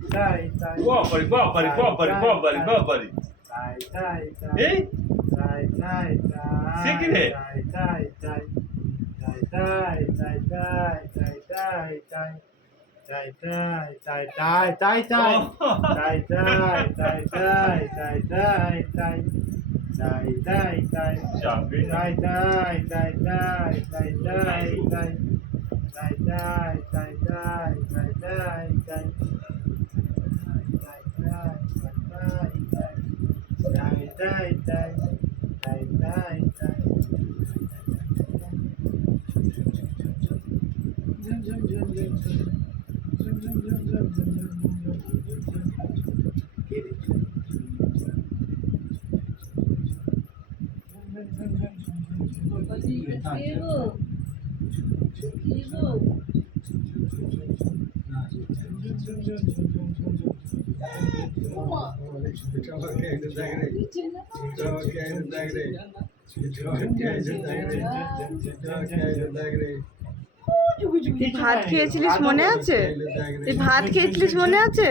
Bobari, bobari, bobari, bobari, bobari. Ei? Você que é? Já vi. তুই ভাত খেয়েছিলিস মনে আছে? তুই ভাত খেয়েছিলিস মনে আছে?